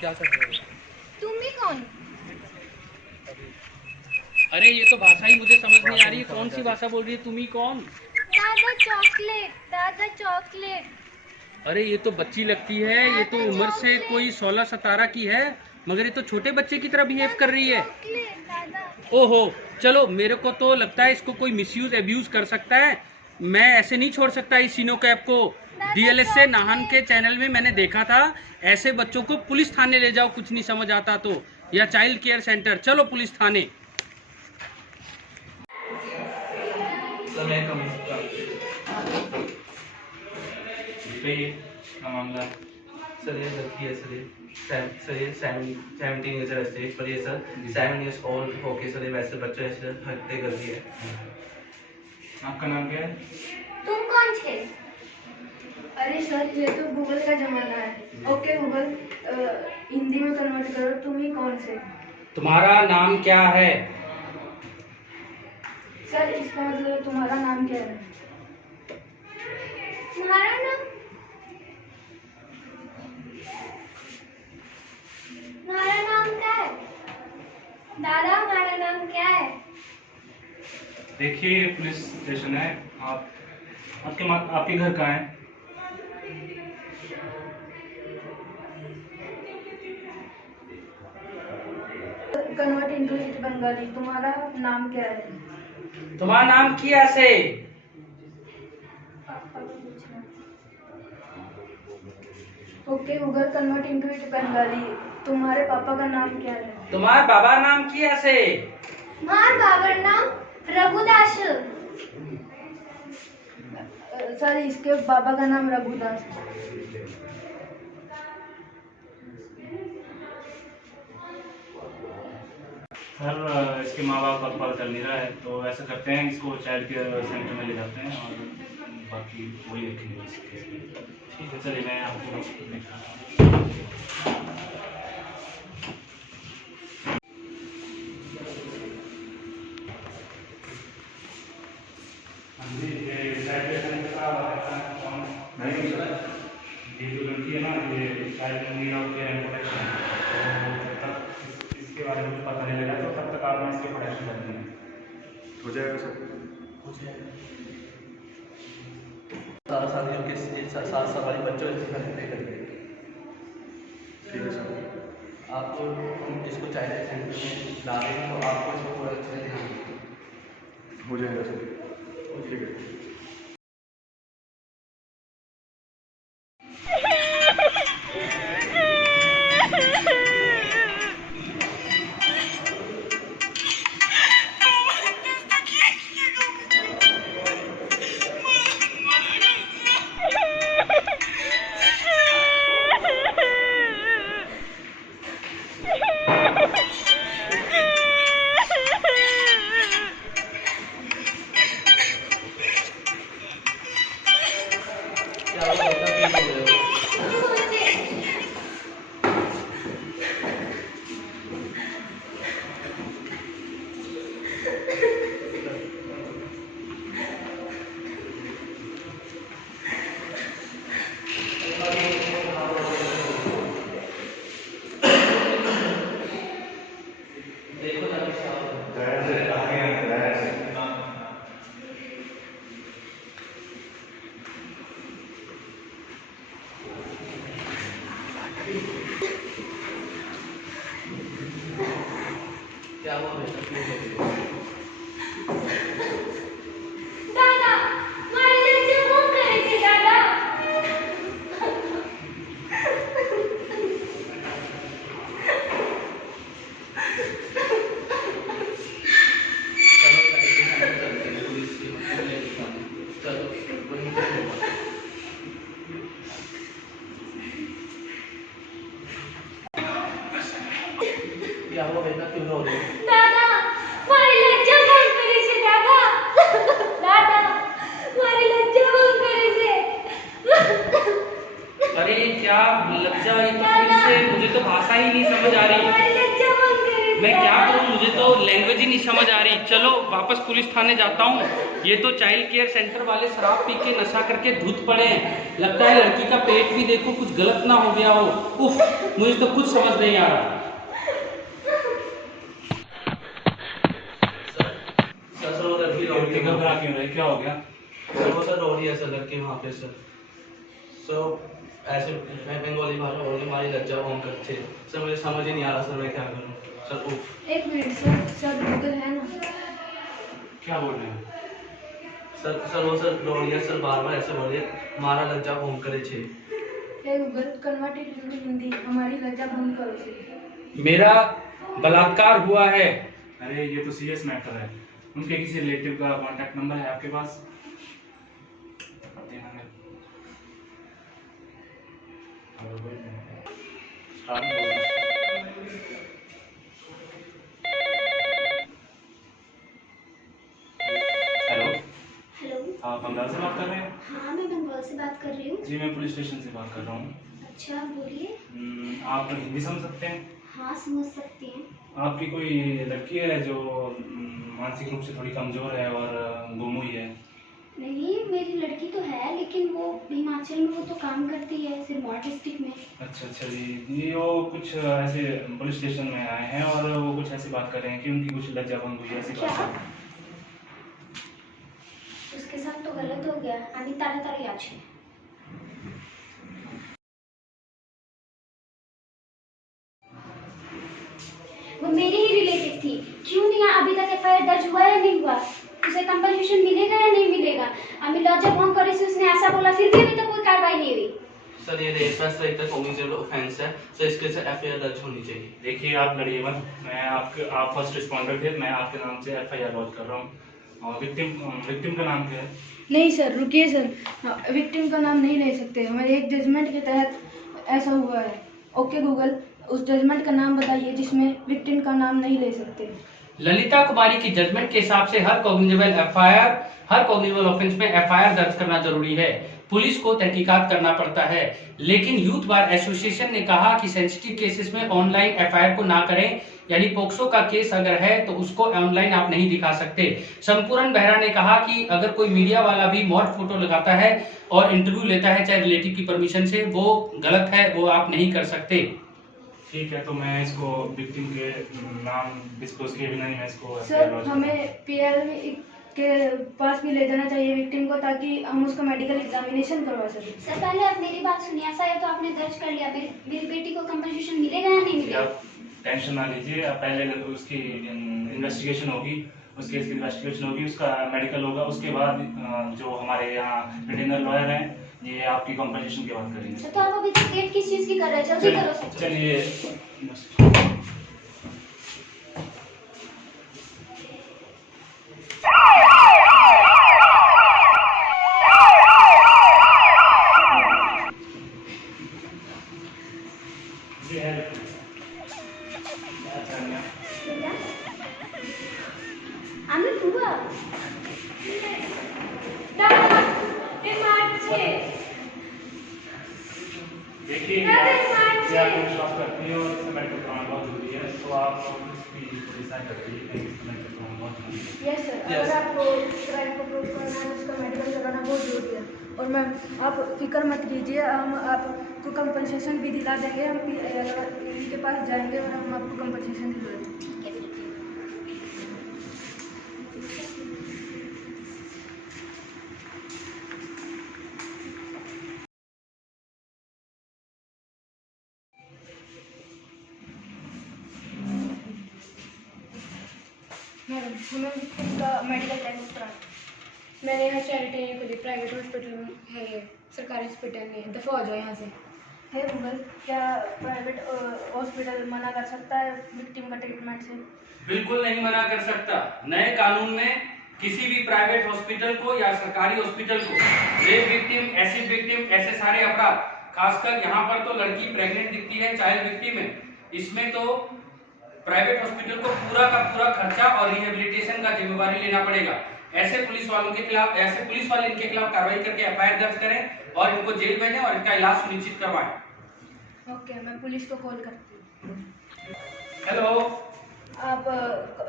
क्या कर रहे हो? तुम ही कौन? अरे ये तो भाषा ही मुझे समझ नहीं आ रही है, कौन सी भाषा बोल रही है? तुम ही कौन? दादा चॉकलेट, दादा चॉकलेट, अरे ये तो बच्ची लगती है, ये तो दादा उम्र से चॉकलेट, कोई 16-17 की है, मगर ये तो छोटे बच्चे की तरह बिहेव कर रही है। चॉकलेट दादा। ओहो, चलो मेरे को तो लगता है इसको कोई मिसयूज एब्यूज कर सकता है। मैं ऐसे नहीं छोड़ सकता इस सीनो कैप को। डीएलएस से नाहन के चैनल में मैंने देखा था, ऐसे बच्चों को पुलिस थाने ले जाओ कुछ नहीं समझ आता तो, या चाइल्ड केयर सेंटर, चलो पुलिस थाने। मामला सर ये लड़की है सर ये 17 ईयर्स है वैसे, पर ये सर 7 ईयर्स ओल्ड होके सर ये वैसे बच्चे ऐसे हत्या कर दी है। आपका नाम क्या है? तुम कौन छे? अरे सर ये तो गूगल का जमाना है। ओके गूगल, हिंदी में कन्वर्ट करो, तुम ही कौन से? तुम्हारा नाम क्या है? सर इसका मतलब तुम्हारा नाम क्या है? तुम्हारा नाम? तुम्हारा नाम क्या है? दादा हमारा नाम क्या है? देखिए ये पुलिस स्टेशन है, आपके घर कहाँ है? कन्वर्ट इनटू बंगाली, तुम्हारा नाम क्या है? तुम्हारा नाम क्या से? Okay Google, convert into Bengali, तुम्हारे पापा का नाम क्या है? तुम्हारा बाबा नाम क्या से? मार बाबर नाम रघुदास। सर इसके बाबा का नाम रघुदास। सर इसके माँ बाप का पता चल नहीं रहा है, तो ऐसा करते हैं इसको चाइल्ड केयर सेंटर में ले जाते हैं और बाकी वही देखेंगे इस केस में। ठीक है चलिए मैं आपको ये जो लड़की है ना, ये child need of care and protection, तो जब तक इसके बारे में पता नहीं लगा तो तब तक आपने इसके प्रोटेक्शन करनी है। हो जाएगा सर। हो जाएगा। 17 साल के 7 साल वाले बच्चों को पे करिए। ठीक है सर। आप इसको चाइल्ड सेंटर में ला रहे हैं तो आपको इसको थोड़ा अच्छा ध्यान दें। हो जाएगा सर। ठीक है। क्या आप ऐसा क्यों बोल रहे हो? देखो ना क्या हो रहा है। क्या हुआ बेटा, क्यों रो रही हो? दादा मारे लज्जा कौन करे थे दादा? चलो चाइल्ड सेंटर चलते हैं, पुलिस की मदद लेके आते हैं। चलो वहीं पे होगा। क्या हुआ बेटा, क्यों रो रहे हो? दादा मारे लज्जा कौन करे છે દાદા? દાदा मारे लज्जा कौन करे છે? अरे क्या लज्जा, ये तो फिर से मुझे तो भाषा ही नहीं समझ आ रही। मारे लज्जा कौन करे मैं क्या करूं, मुझे तो लैंग्वेज ही नहीं समझ आ रही। चलो वापस पुलिस थाने जाता हूं। ये तो चाइल्ड केयर सेंटर वाले शराब पी के नशा करके धुत पड़े हैं। लगता है लड़की का पेट भी देखो कुछ गलत ना हो गया हो। उफ, मुझे तो कुछ समझ नहीं आ रहा। सर वो लड़की रो रही है। क्या हो गया? सर वो सर रो रही है सर, लड़की वहाँ पे सर। ऐसे मैं बंगाली भाषा बोल रही, हमारी लज्जा होम करते सर, मुझे समझ ही नहीं आ रहा सर मैं क्या करूँ सर। उफ एक मिनट सर गूगल है ना? क्या बोल रहे हैं? सर वो सर रो रही है सर, बार बार ऐसे बोल रही है, हमारा लज्जा होम करे छे। Hey Google convert it into Hindi, हमारी लज्जा भंग करो छे। मेरा बलात्कार हुआ है। अरे ये तो सीरियस मैटर है। उनके किसी रिलेटिव का कांटेक्ट नंबर है आपके पास? Hello, hello. आप बंगाल से बात कर रहे हैं? हाँ, मैं बंगाल से बात कर रही हूँ। जी मैं पुलिस स्टेशन से बात कर रहा हूँ। अच्छा, बोलिए। आप हिंदी समझ सकते हैं? हाँ, समझ सकती हैं। आपकी कोई लड़की है जो मानसिक रूप से थोड़ी कमजोर है और गुम हुई है? नहीं, मेरी लड़की तो है, लेकिन वो हिमाचल में वो तो काम करती है सिरमौर डिस्ट्रिक्ट में। अच्छा जी, ये वो कुछ ऐसे पुलिस स्टेशन में आए हैं और वो कुछ ऐसी बात कर रहे हैं कि उनकी कुछ लज्जा भंग हुई है, ऐसी बात क्या? कर रहे हैं। उसके साथ तो गलत हो गया। আমি তাড়াতাড়ি আছি। वो मेरी ही रिलेटिव थी। क्यों नहीं अभी तक एफआईआर दर्ज हुआ या नहीं हुआ? उसे कंपनसेशन मिलेगा या नहीं मिलेगा? अमी लज्जा भंग करे से उसने ऐसा बोला, फिर भी अभी तक कोई कार्रवाई नहीं हुई। सर ये रेप प्लस रेप तक कॉग्निटिव ऑफेंस है, तो इसके से एफआईआर दर्ज होनी चाहिए। देखिए आप लड़िए मत, आप फर्स्ट रिस्पॉन्डर थे, मैं आपके नाम से एफआईआर लॉन्च कर रहा हूँ। और विक्टिम का नाम क्या है? नहीं सर रुकिए सर, विक्टिम का नाम नहीं ले सकते, हमारे एक जजमेंट के तहत ऐसा हुआ है। ओके गूगल, उस जजमेंट का नाम बताइए जिसमें विक्टिम का नाम नहीं ले सकते। ललिता कुमारी की जजमेंट के हिसाब से हर कॉग्निजेबल ऑफेंस में एफआईआर दर्ज करना जरूरी है। पुलिस को तहकीकात करना पड़ता है। लेकिन यूथ बार एसोसिएशन ने कहा कि सेंसिटिव केसेस में ऑनलाइन एफआईआर को ना करें, यानी पोक्सो का केस अगर है तो उसको ऑनलाइन आप नहीं दिखा सकते। संपूर्ण बेहरा ने कहा कि अगर कोई मीडिया वाला भी मॉर्फ फोटो लगाता है और इंटरव्यू लेता है चाहे रिलेटिव की परमिशन से, वो गलत है, वो आप नहीं कर सकते। ठीक है, तो मैं इसको विक्टिम के नाम डिस्क्लोज किए बिना ही मैं इसको सर हमें पीएल के पास भी ले जाना चाहिए विक्टिम को, ताकि हम उसका मेडिकल एग्जामिनेशन करवा सकें। सर पहले आप मेरी बात सुनिए। ऐसा है तो आपने दर्ज कर लिया, मेरी बेटी को कंपनसेशन मिलेगा या नहीं मिलेगा? आप टेंशन ना लीजिए, आप पहले उसकी इन्वेस्टिगेशन होगी, उस केस की इन्वेस्टिगेशन होगी, उसका मेडिकल होगा, उसके बाद जो हमारे यहाँ रिटेनर लॉयर हैं ये आपकी कंपनसेशन की बात करेंगे। सर तो आप अभी तक वेट किस चीज़ की कर रहे हैं? जल्दी करो सर। चलिए আমি বুয়া देखिए ये आपको विश्वास करती है और इससे मेडिकल कराना बहुत जरूरी है, तो आप इसकी थोड़ी सहायता करिए कि इसका मेडिकल कराना बहुत जरूरी है। यस सर, अगर आपको क्राइम को प्रूव करना है उसका मेडिकल कराना बहुत जरूरी है। और मैम आप फिक्र मत कीजिए, हम आपको कंपनसेशन भी दिला देंगे। हम पीएल के पास जाएंगे और हम आपको कंपनसेशन दिला देंगे। मैडम हमें उसका मेडिकल टेस्ट कराना। मैंने यहाँ चैरिटी नहीं खुली, प्राइवेट हॉस्पिटल है ये, सरकारी हॉस्पिटल नहीं है, दफ़ा हो जाओ यहाँ से। है गूगल, क्या प्राइवेट हॉस्पिटल मना कर सकता है विक्टिम का ट्रीटमेंट से? बिल्कुल नहीं मना कर सकता। नए कानून में किसी भी प्राइवेट हॉस्पिटल को या सरकारी हॉस्पिटल को रेप विक्टिम, एसिड विक्टिम, ऐसे सारे अपराध, खासकर यहाँ पर तो लड़की प्रेग्नेंट दिखती है, चाइल्ड विक्टिम है, इसमें तो प्राइवेट हॉस्पिटल को पूरा का पूरा खर्चा और रिहेबिलिटेशन का जिम्मेवारी लेना पड़ेगा। ऐसे पुलिस वाले इनके खिलाफ कार्रवाई करके एफआईआर दर्ज करें और इनको जेल भेजें और इनका इलाज सुनिश्चित करवाएं। ओके, मैं पुलिस को कॉल करती हूँ। हेलो, आप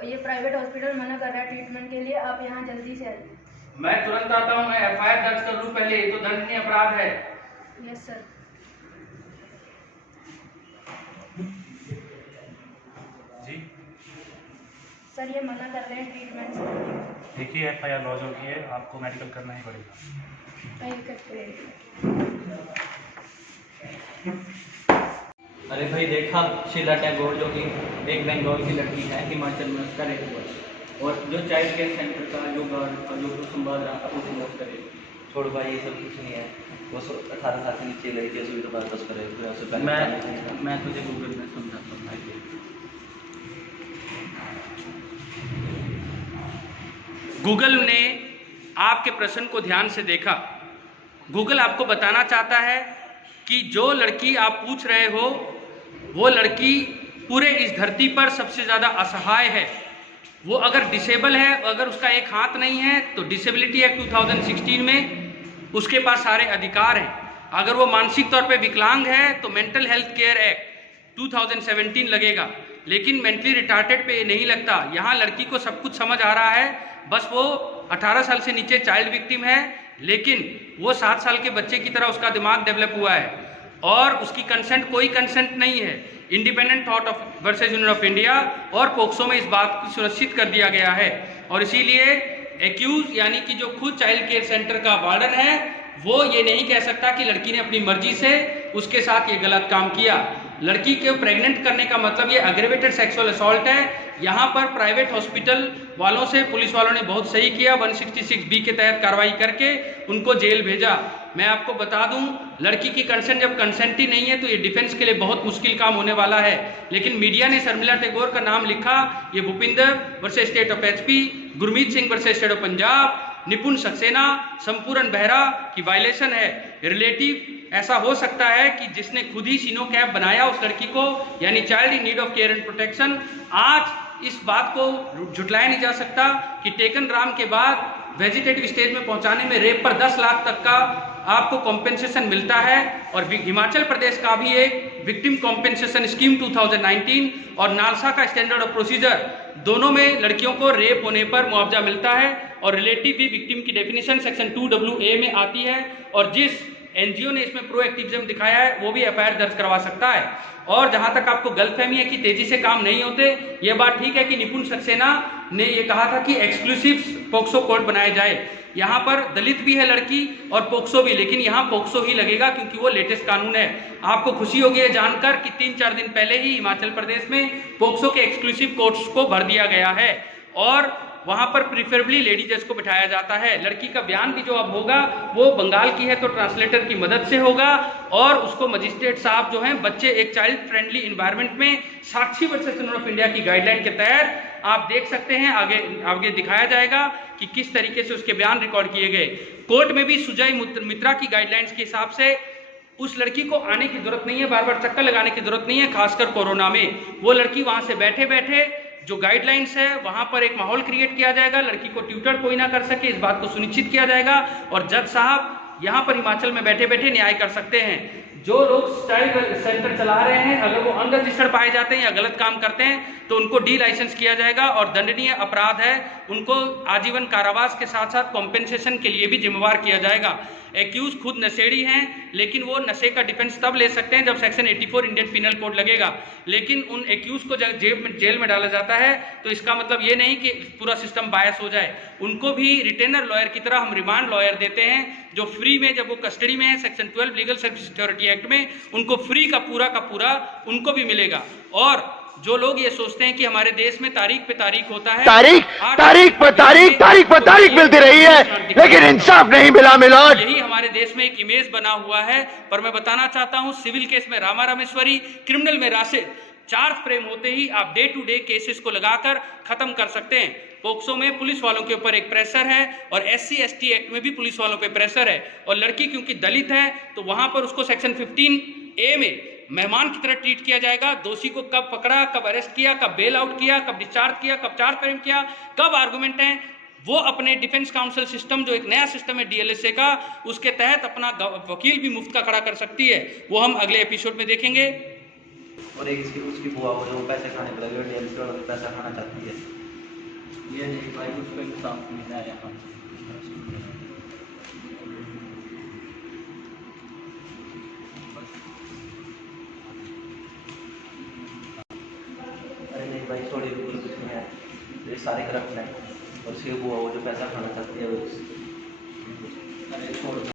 ये प्राइवेट हॉस्पिटल मना कर रहा है ट्रीटमेंट के लिए, आप यहाँ जल्दी से आइए। मैं तुरंत आता हूँ, मैं एफआईआर दर्ज कर लूँ पहले, ये तो दंडनीय अपराध है। Yes sir. जी सर ये मना कर रहे हैं ट्रीटमेंट से। देखिए एफआईआर लॉज होगी है, आपको मेडिकल करना ही पड़ेगा। नहीं करते। अरे भाई देखा, शीला टैगोर जो कि एक बंगाल की लड़की है, हिमाचल में उसका रेप हुआ, और जो चाइल्ड केयर सेंटर का जो गार्ड जो संभाल रहा था उसे मौत करे। छोड़ भाई, ये सब कुछ नहीं है। वो 18 साल से नीचे लड़की है, तो बात करे। मैं तुझे गूगल में समझाता हूँ भाई। गूगल ने आपके प्रश्न को ध्यान से देखा। गूगल आपको बताना चाहता है कि जो लड़की आप पूछ रहे हो वो लड़की पूरे इस धरती पर सबसे ज़्यादा असहाय है। वो अगर डिसेबल है, अगर उसका एक हाथ नहीं है तो डिसेबिलिटी एक्ट 2016 में उसके पास सारे अधिकार हैं। अगर वो मानसिक तौर पे विकलांग है तो मेंटल हेल्थ केयर एक्ट 2017 लगेगा, लेकिन मेंटली रिटार्टेड पे नहीं लगता। यहाँ लड़की को सब कुछ समझ आ रहा है, बस वो 18 साल से नीचे चाइल्ड विक्टिम है, लेकिन वो 7 साल के बच्चे की तरह उसका दिमाग डेवलप हुआ है और उसकी कंसेंट कोई कंसेंट नहीं है। Independent thought of versus union of India और पोक्सो में इस बात को सुनिश्चित कर दिया गया है। और इसीलिए एक्यूज यानी कि जो खुद चाइल्ड केयर सेंटर का वार्डन है वो ये नहीं कह सकता कि लड़की ने अपनी मर्जी से उसके साथ ये गलत काम किया। लड़की को प्रेग्नेंट करने का मतलब ये एग्रेवेटेड सेक्सुअल असॉल्ट है। यहाँ पर प्राइवेट हॉस्पिटल वालों से पुलिस वालों ने बहुत सही किया, 166B के तहत कार्रवाई करके उनको जेल भेजा। मैं आपको बता दूं, लड़की की कंसेंट जब कंसेंट ही नहीं है तो ये डिफेंस के लिए बहुत मुश्किल काम होने वाला है। लेकिन मीडिया ने शर्मिला टैगोर का नाम लिखा, ये Bhupinder versus state of HP, Gurmeet Singh versus state of Punjab, निपुण सक्सेना, संपूर्ण बेहरा की वायलेशन है। रिलेटिव ऐसा हो सकता है कि जिसने खुद ही सीनो कैप बनाया उस लड़की को, यानी child in need of care and protection, आज इस बात को झुटलाया नहीं जा सकता कि टेकन राम के बाद वेजिटेटिव स्टेज में पहुंचाने में रेप पर 10 लाख तक का आपको कॉम्पेंसेशन मिलता है। और हिमाचल प्रदेश का भी एक विक्टिम कॉम्पेंसेशन स्कीम 2019 और नालसा का स्टैंडर्ड ऑफ प्रोसीजर, दोनों में लड़कियों को रेप होने पर मुआवजा मिलता है। और रिलेटिव भी विक्टिम की डेफिनेशन सेक्शन 2AA में आती है। और जिस NGO ने इसमें प्रोएक्टिविज्म दिखाया है वो भी FIR दर्ज करवा सकता है। और जहां तक आपको गलतफहमी है कि तेजी से काम नहीं होते, ये बात ठीक है कि निपुण सक्सेना ने ये कहा था कि एक्सक्लूसिव पोक्सो कोर्ट बनाए जाए। यहाँ पर दलित भी है लड़की और पोक्सो भी, लेकिन यहाँ पोक्सो ही लगेगा क्योंकि वो लेटेस्ट कानून है। आपको खुशी होगी ये जानकर कि 3-4 दिन पहले ही हिमाचल प्रदेश में पोक्सो के एक्सक्लूसिव कोर्ट्स को भर दिया गया है और वहाँ पर प्रीफरेबली लेडी जज को बिठाया जाता है। लड़की का बयान भी जो अब होगा वो बंगाल की है तो ट्रांसलेटर की मदद से होगा और उसको मजिस्ट्रेट साहब जो हैं बच्चे एक चाइल्ड फ्रेंडली इन्वायरमेंट में साक्षी वर्सेस यूनियन ऑफ इंडिया की गाइडलाइन के तहत आप देख सकते हैं, आगे दिखाया जाएगा कि किस तरीके से उसके बयान रिकॉर्ड किए गए। कोर्ट में भी सुजय मित्रा की गाइडलाइंस के हिसाब से उस लड़की को आने की जरूरत नहीं है, बार बार चक्कर लगाने की जरूरत नहीं है, खासकर कोरोना में। वो लड़की वहां से बैठे बैठे जो गाइडलाइंस है वहां पर एक माहौल क्रिएट किया जाएगा, लड़की को ट्यूटर कोई ना कर सके, इस बात को सुनिश्चित किया जाएगा। और जज साहब यहाँ पर हिमाचल में बैठे बैठे न्याय कर सकते हैं। जो लोग चाइल्ड सेंटर चला रहे हैं अगर वो अनरजिस्टर्ड पाए जाते हैं या गलत काम करते हैं तो उनको डी लाइसेंस किया जाएगा और दंडनीय अपराध है, उनको आजीवन कारावास के साथ साथ कॉम्पेंसेशन के लिए भी जिम्मेवार किया जाएगा। एक्यूज खुद नशेड़ी हैं, लेकिन वो नशे का डिफेंस तब ले सकते हैं जब सेक्शन 84 इंडियन पिनल कोड लगेगा। लेकिन उन एक्यूज को जब जेल में डाला जाता है तो इसका मतलब ये नहीं कि पूरा सिस्टम बायस हो जाए। उनको भी रिटेनर लॉयर की तरह हम रिमांड लॉयर देते हैं जो फ्री में, जब वो कस्टडी में है section 12 legal service authority act में, उनको फ्री का पूरा उनको भी मिलेगा। और जो लोग ये सोचते हैं कि हमारे देश में तारीख पे तारीख होता है, तारीख पर तारीख मिलती रही है, लेकिन इंसाफ नहीं मिला मिलोड। यही हमारे देश में एक इमेज बना हुआ है। पर मैं बताना चाहता हूँ, सिविल केस में रामा रामेश्वरी, क्रिमिनल में राशिद, चार्ज फ्रेम होते ही आप डे टू डे केसेस को लगाकर खत्म कर सकते हैं। पोक्सो में पुलिस वालों के ऊपर एक प्रेशर है और SC/ST एक्ट में भी पुलिस वालों पे प्रेशर है। और लड़की क्योंकि दलित है तो वहां पर उसको सेक्शन 15A में मेहमान की तरह ट्रीट किया जाएगा। दोषी को कब पकड़ा, कब अरेस्ट किया, कब बेल आउट किया, कब डिस्चार्ज किया, कब चार्ज फ्रेम किया, कब आर्गुमेंट है, वो अपने डिफेंस काउंसिल सिस्टम जो एक नया सिस्टम है DLSA का, उसके तहत अपना वकील भी मुफ्त का खड़ा कर सकती है। वो हम अगले एपिसोड में देखेंगे। और एक इसकी उसकी बुआ को जो पैसे खाने पर लगे डीएलएस वालों से पैसा खाना चाहती है। ये नहीं भाई, उसको इंसाफ मिला है यहाँ। अरे नहीं भाई थोड़ी कुछ नहीं है, ये सारे करप्ट हैं और उसकी बुआ वो जो पैसा खाना चाहती है वो। अरे छोड़ दो।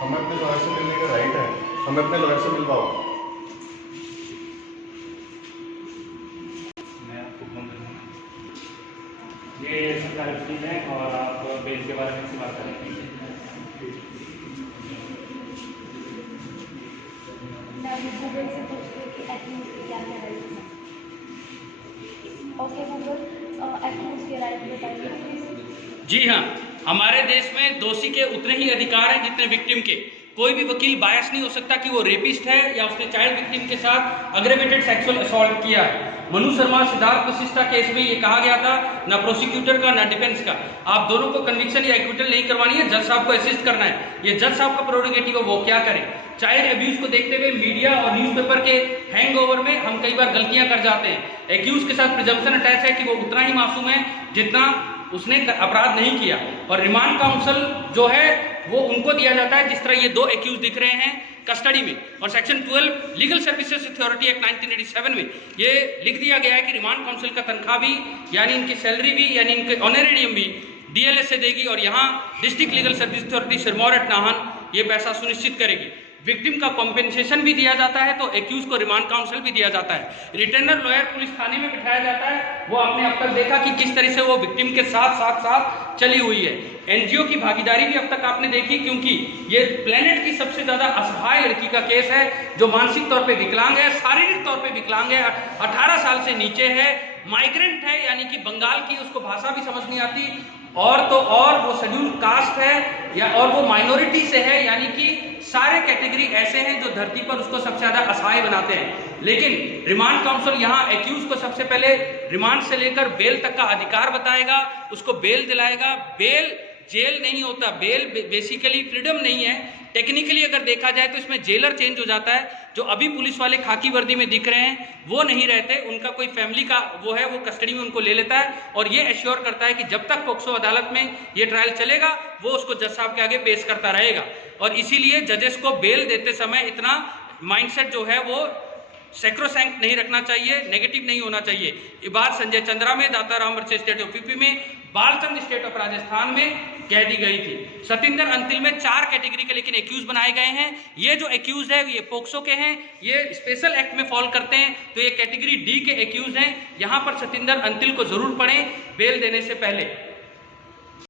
हमें अपने लॉयर से मिलने का राइट है, हमें अपने लॉयर से मिलवाओ। मैं आपको फोन करूँगा। ये सरकारी वकील है और आप बेल के बारे में इससे बात करेंगे। गूगल से पूछते कि एक्यूज की क्या है राइट है। ओके गूगल, एक्यूज के राइट बताइए प्लीज। जी हाँ, हमारे देश में दोषी के उतने ही अधिकार हैं जितने विक्टिम के। कोई भी वकील बायस नहीं हो सकता कि वो रेपिस्ट है या उसने चाइल्ड विक्टिम के साथ अग्रेवेटेड सेक्सुअल असॉल्ट किया है। मनु शर्मा सिद्धार्थ वशिष्ठा केस में ये कहा गया था, ना प्रोसिक्यूटर का ना डिफेंस का, आप दोनों को कन्विक्शन या एक्विटल नहीं करवानी है, जज साहब को असिस्ट करना है। ये जज साहब का प्रोरोगेटिव है, वो क्या करें। चाइल्ड अब्यूज को देखते हुए मीडिया और न्यूज़पेपर के हैंगओवर में हम कई बार गलतियां कर जाते हैं। एक्यूज के साथ प्रिजम्पशन अटैच है कि वो उतना ही मासूम है जितना उसने अपराध नहीं किया, और रिमांड काउंसिल जो है वो उनको दिया जाता है जिस तरह ये दो एक्यूज दिख रहे हैं कस्टडी में। और section 12 legal services authority act 1987 में ये लिख दिया गया है कि रिमांड काउंसिल का तनख्वाह भी, यानी इनकी सैलरी भी, यानी इनके ऑनरेरियम भी डीएलएस से देगी, और यहाँ district legal service authority Sirmaur at Nahan ये पैसा सुनिश्चित करेगी। विक्टिम का कॉम्पेंसेशन भी दिया जाता है, तो एक्यूज को रिमांड काउंसिल भी दिया जाता है। रिटेनर लॉयर पुलिस थाने में बिठाया जाता है, वो आपने अब तक देखा कि किस तरह से वो विक्टिम के साथ चली हुई है। एनजीओ की भागीदारी भी अब तक आपने देखी, क्योंकि ये प्लेनेट की सबसे ज्यादा असहाय लड़की का केस है जो मानसिक तौर पे विकलांग है, शारीरिक तौर पे विकलांग है, 18 साल से नीचे है, माइग्रेंट है, यानी कि बंगाल की, उसको भाषा भी समझ नहीं आती, और तो और वो शेड्यूल कास्ट है या और वो माइनॉरिटी से है, यानी कि सारे कैटेगरी ऐसे हैं जो धरती पर उसको सबसे ज्यादा असहाय बनाते हैं। लेकिन रिमांड काउंसिल यहाँ एक्यूज को सबसे पहले रिमांड से लेकर बेल तक का अधिकार बताएगा, उसको बेल दिलाएगा। बेल जेल नहीं होता, बेल बेसिकली फ्रीडम नहीं है। टेक्निकली अगर देखा जाए तो इसमें जेलर चेंज हो जाता है। जो अभी पुलिस वाले खाकी वर्दी में दिख रहे हैं वो नहीं रहते, उनका कोई फैमिली का वो है, वो कस्टडी में उनको ले लेता है और ये एश्योर करता है कि जब तक पोक्सो अदालत में ये ट्रायल चलेगा वो उसको जज साहब के आगे पेश करता रहेगा। और इसीलिए जजेस को बेल देते समय इतना माइंडसेट जो है वो सैक्रोसैंक्ट नहीं रखना चाहिए, नेगेटिव नहीं होना चाहिए। ये बात संजय चंद्रा में, Dataram versus state of UP में, बालचंद स्टेट ऑफ राजस्थान में कह दी गई थी। सतिंदर अंतिल में 4 कैटेगरी के लेकिन एक्यूज बनाए गए हैं। ये जो एक्यूज है ये पोक्सो के हैं, ये स्पेशल एक्ट में फॉल करते हैं, तो ये कैटेगरी डी के एक्यूज हैं। यहाँ पर सतिंदर अंतिल को जरूर पढ़ें बेल देने से पहले।